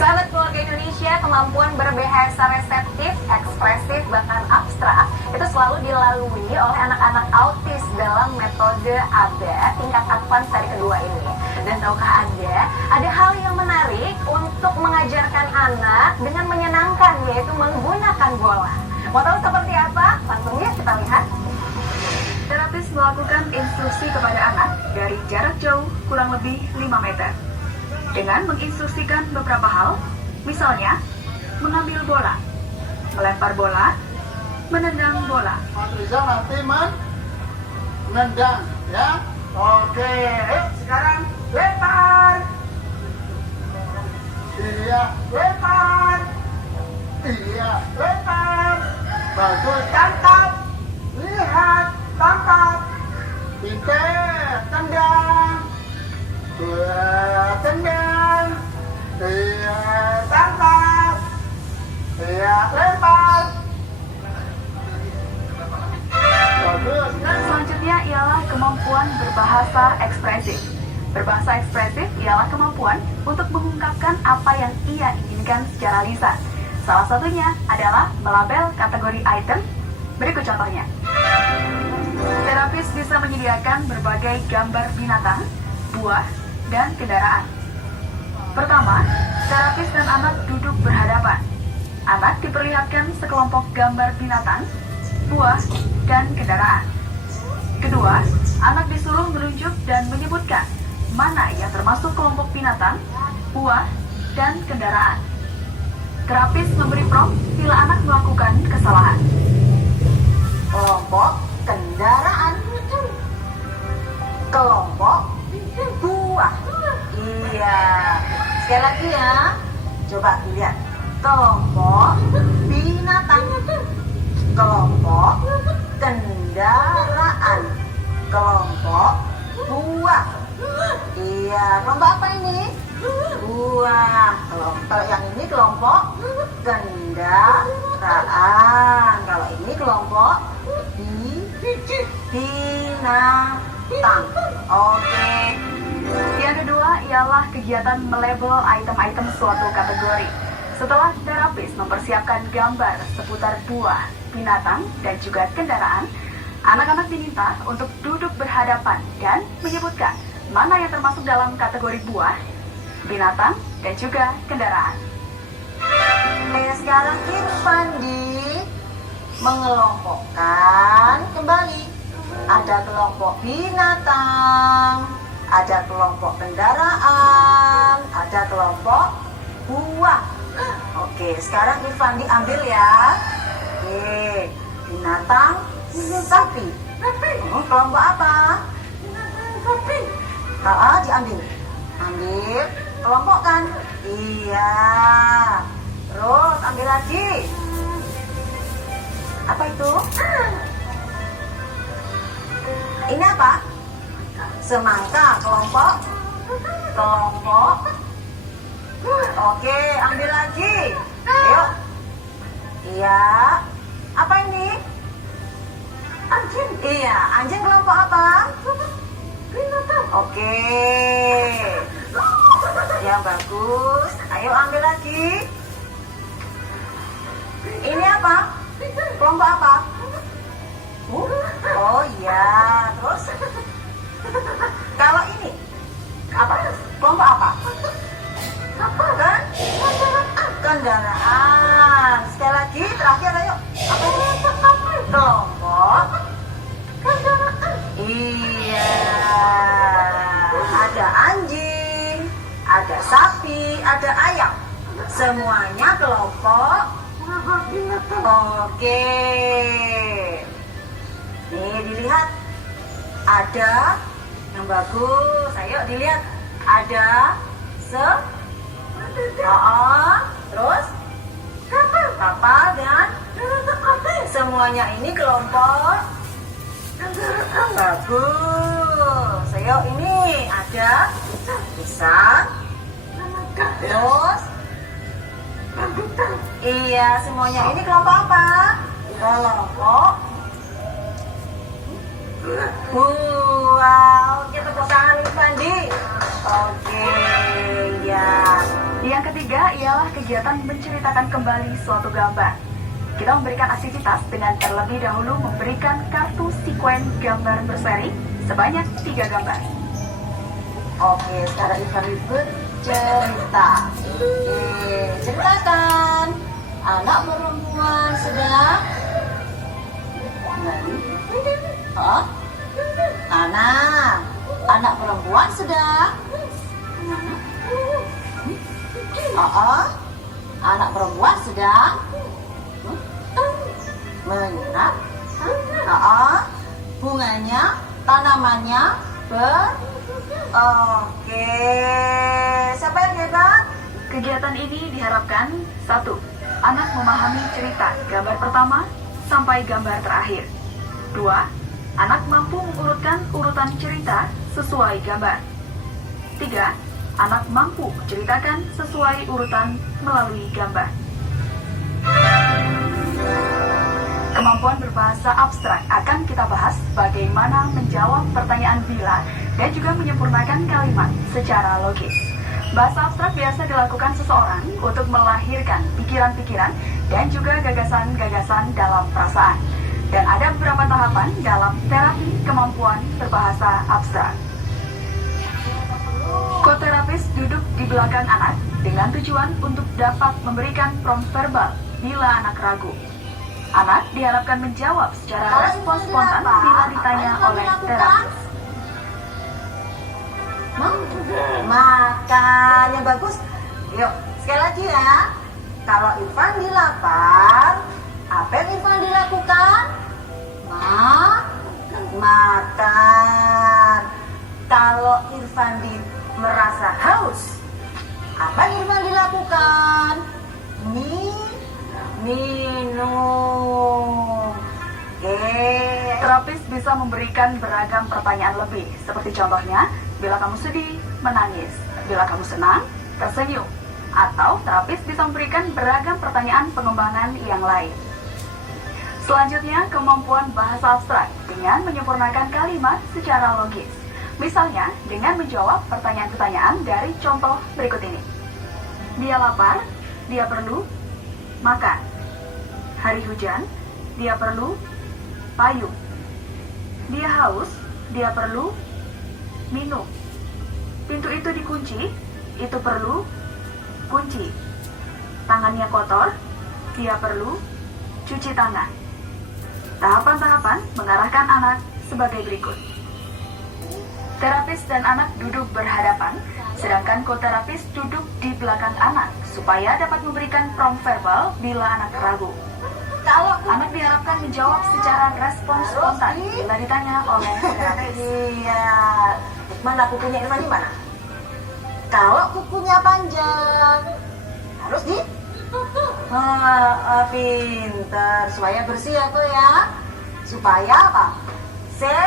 Sahabat keluarga Indonesia, kemampuan berbahasa reseptif, ekspresif, bahkan abstrak itu selalu dilalui oleh anak-anak autis dalam metode ABA tingkat advance seri kedua ini. Dan tahukah Anda, ada hal yang menarik untuk mengajarkan anak dengan menyenangkan, yaitu menggunakan bola. Mau tahu seperti apa? Langsung ya kita lihat. Terapis melakukan instruksi kepada anak dari jarak jauh kurang lebih 5 meter. Dengan menginstruksikan beberapa hal, misalnya mengambil bola, melempar bola, menendang bola. Mas Riza nanti menendang, ya. Oke, sekarang lempar. Iya, lempar. Iya, lempar. Bagus, tangkap. Lihat, tangkap. Pinter, tendang. Tendang. Iya, tangkap. Iya, lempar. Bagus. Dan selanjutnya ialah kemampuan berbahasa ekspresif. Berbahasa ekspresif ialah kemampuan untuk mengungkapkan apa yang ia inginkan secara lisan. Salah satunya adalah melabel kategori item. Berikut contohnya. Terapis bisa menyediakan berbagai gambar binatang, buah, dan kendaraan. Pertama, terapis dan anak duduk berhadapan. Anak diperlihatkan sekelompok gambar binatang, buah, dan kendaraan. Kedua, anak disuruh menunjuk dan menyebutkan mana yang termasuk kelompok binatang, buah, dan kendaraan. Terapis memberi prompt bila anak melakukan kesalahan. Kelompok kendaraan, kelompok buah. Iya, sekali lagi ya. Coba dilihat. Kelompok binatang, kelompok kendaraan, kelompok buah. Iya, kelompok apa ini? Buah. Kalau yang ini kelompok kendaraan. Kalau ini kelompok binatang. Oke. Yang kedua ialah kegiatan melabel item-item suatu kategori. Setelah terapis mempersiapkan gambar seputar buah, binatang, dan juga kendaraan, anak-anak diminta untuk duduk berhadapan dan menyebutkan mana yang termasuk dalam kategori buah, binatang, dan juga kendaraan. Sekarang Irfandi mengelompokkan kembali. Ada kelompok binatang, ada kelompok kendaraan, ada kelompok buah. Oke, sekarang Irfandi ambil ya. Oke, binatang, sapi. Kelompok apa? Sapi. Diambil. Ambil, kelompokkan. Iya. Terus ambil lagi. Apa itu? Ini apa? Semangka, kelompok. Oke, ambil lagi. Ayo. Iya. Apa ini? Anjing. Iya, anjing kelompok apa? Binatang. Oke. Yang bagus. Ayo ambil lagi. Ini apa? Kelompok apa? Oh iya. Terus? Kalau ini apa? Kelompok apa? Kan? Kendaraan. Sekali lagi, terakhir ayo. Apa ini? Kelompok kendaraan. Iya. Ada anjing, ada sapi, ada ayam. Semuanya kelompok. Oke. Nih dilihat. Ada yang bagus. Ayo dilihat. Ada terus kapal dan semuanya ini kelompok bagus. Ayo ini ada pisang, terus iya semuanya ini kelompok apa? Kelompok buah. Oke, tepuk tangan Irfandi. Oke, ya. Yang ketiga ialah kegiatan menceritakan kembali suatu gambar. Kita memberikan aktivitas dengan terlebih dahulu memberikan kartu sekuen gambar berseri sebanyak 3 gambar. Oke, sekarang Irfan bercerita. Ceritakan. Anak perempuan sedang. Oh, anak perempuan sedang. Anak perempuan sedang menyiram. Bunganya, tanamannya Oke, siapa yang hebat? Kegiatan ini diharapkan 1. Anak memahami cerita gambar pertama sampai gambar terakhir. 2. Anak mampu mengurutkan urutan cerita sesuai gambar. 3. Anak mampu menceritakan sesuai urutan melalui gambar. Kemampuan berbahasa abstrak akan kita bahas bagaimana menjawab pertanyaan bila dan juga menyempurnakan kalimat secara logis. Bahasa abstrak biasa dilakukan seseorang untuk melahirkan pikiran-pikiran dan juga gagasan-gagasan dalam perasaan. Dan ada beberapa tahapan dalam terapi kemampuan berbahasa abstrak. Koterapis duduk di belakang anak dengan tujuan untuk dapat memberikan prompt verbal bila anak ragu. Anak diharapkan menjawab secara respons spontan bila ditanya oleh terapis. Makan yang bagus. Yuk, sekali lagi ya. Kalau Irfan dilapar, apa yang Irfan dilakukan? Makan. Kalau Irfan merasa haus, apa yang Irfan dilakukan? Minum. Terapis bisa memberikan beragam pertanyaan lebih, seperti contohnya, bila kamu sedih, menangis. Bila kamu senang, tersenyum. Atau terapis bisa memberikan beragam pertanyaan pengembangan yang lain. Selanjutnya, kemampuan bahasa abstrak dengan menyempurnakan kalimat secara logis. Misalnya, dengan menjawab pertanyaan-pertanyaan dari contoh berikut ini. Dia lapar, dia perlu makan. Hari hujan, dia perlu payung. Dia haus, dia perlu minum. Pintu itu dikunci, itu perlu kunci. Tangannya kotor, dia perlu cuci tangan. Tahapan-tahapan mengarahkan anak sebagai berikut. Terapis dan anak duduk berhadapan, sedangkan koterapis duduk di belakang anak supaya dapat memberikan prompt verbal bila anak ragu. Kalau Anak diharapkan menjawab secara respons spontan bila ditanya oleh terapis. Iya. Mana kukunya Irfan di mana? Kalau kukunya panjang, harus di pinter. Supaya bersih ya kok ya. Supaya apa? Sehat.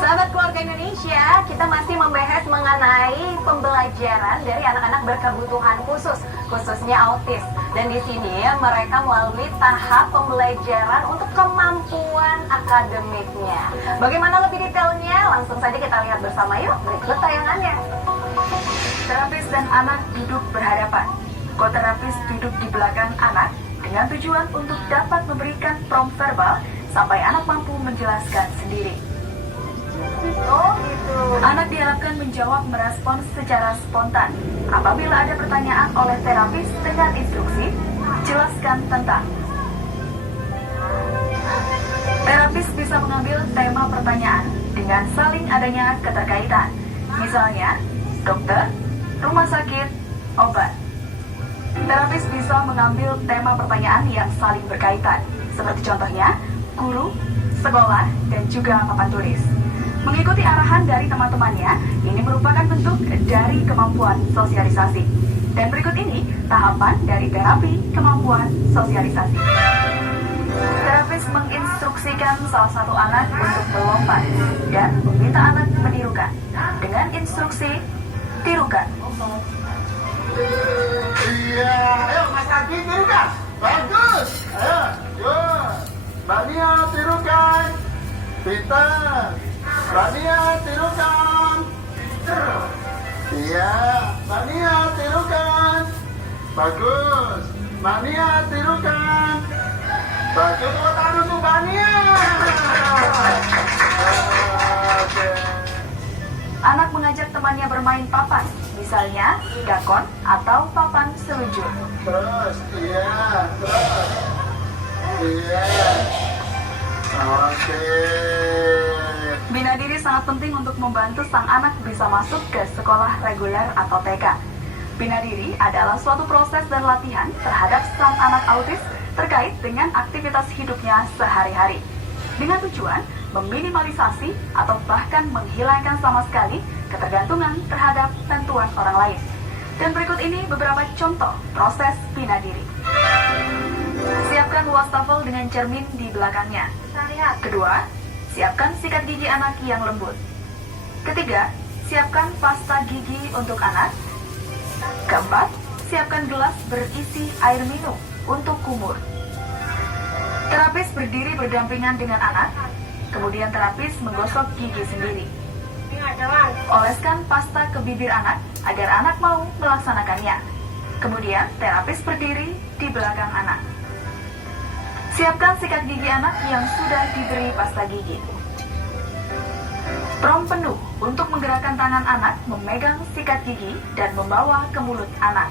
Sahabat keluarga Indonesia, kita masih membahas mengenai pembelajaran dari anak-anak berkebutuhan khusus, khususnya autis. Dan di sini mereka melalui tahap pembelajaran untuk kemampuan akademiknya. Bagaimana lebih detailnya? Langsung saja kita lihat bersama yuk, berikut tayangannya. Terapis dan anak duduk berhadapan. Koterapis duduk di belakang anak dengan tujuan untuk dapat memberikan prompt verbal sampai anak mampu menjelaskan sendiri. Oh gitu. Anak diharapkan menjawab merespons secara spontan. Apabila ada pertanyaan oleh terapis dengan instruksi, jelaskan tentang. Terapis bisa mengambil tema pertanyaan dengan saling adanya keterkaitan. Misalnya, dokter, rumah sakit, obat. Terapis bisa mengambil tema pertanyaan yang saling berkaitan, seperti contohnya, guru, sekolah, dan juga papan tulis. Mengikuti arahan dari teman-temannya, ini merupakan bentuk dari kemampuan sosialisasi. Dan berikut ini tahapan dari terapi kemampuan sosialisasi. Terapis menginstruksikan salah satu anak untuk melompat dan meminta anak menirukan. Dengan instruksi, tirukan. Iya, ayo Mas Adi tirukan. Bagus. Ayo, yuk. Mbak Nia tirukan. Pintar. Mbak Nia tirukan. Pintar. Iya, Mbak Nia tirukan. Bagus. Mbak Nia tirukan. Bagus, tepuk tangan untuk Mbak Nia. Oke. Anak mengajak temannya bermain papan, misalnya gakon atau papan seluncur. Terus, iya, terus. Iya. Oke. Bina diri sangat penting untuk membantu sang anak bisa masuk ke sekolah reguler atau TK. Bina diri adalah suatu proses dan latihan terhadap sang anak autis terkait dengan aktivitas hidupnya sehari-hari. Dengan tujuan meminimalisasi atau bahkan menghilangkan sama sekali ketergantungan terhadap bantuan orang lain. Dan berikut ini beberapa contoh proses bina diri. Siapkan wastafel dengan cermin di belakangnya. Kedua, siapkan sikat gigi anak yang lembut. Ketiga, siapkan pasta gigi untuk anak. Keempat, siapkan gelas berisi air minum untuk kumur. Terapis berdiri berdampingan dengan anak, kemudian terapis menggosok gigi sendiri. Oleskan pasta ke bibir anak agar anak mau melaksanakannya. Kemudian terapis berdiri di belakang anak. Siapkan sikat gigi anak yang sudah diberi pasta gigi. Prompt penuh untuk menggerakkan tangan anak memegang sikat gigi dan membawa ke mulut anak.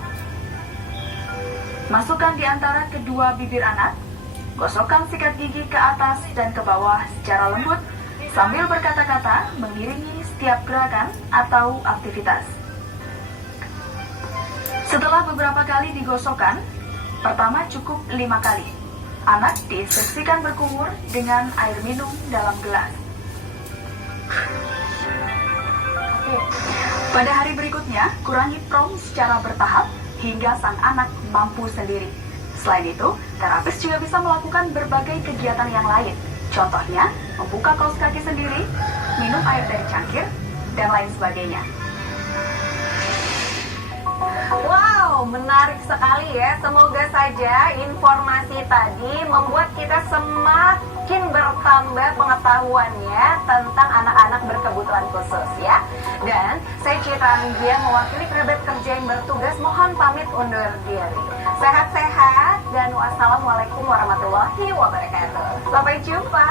Masukkan di antara kedua bibir anak. Gosokkan sikat gigi ke atas dan ke bawah secara lembut sambil berkata-kata mengiringi setiap gerakan atau aktivitas. Setelah beberapa kali digosokkan, pertama cukup 5 kali. Anak diinstruksikan berkumur dengan air minum dalam gelas. Pada hari berikutnya, kurangi prompt secara bertahap hingga sang anak mampu sendiri. Selain itu, terapis juga bisa melakukan berbagai kegiatan yang lain. Contohnya, membuka kaos kaki sendiri, minum air dari cangkir, dan lain sebagainya. Wow, menarik sekali ya. Semoga saja informasi tadi membuat kita semakin bertambah pengetahuannya tentang anak-anak berkebutuhan khusus ya. Dan saya Citra Angia mewakili kerabat kerja yang bertugas mohon pamit undur diri. Sehat-sehat dan wassalamualaikum warahmatullahi wabarakatuh. Sampai jumpa.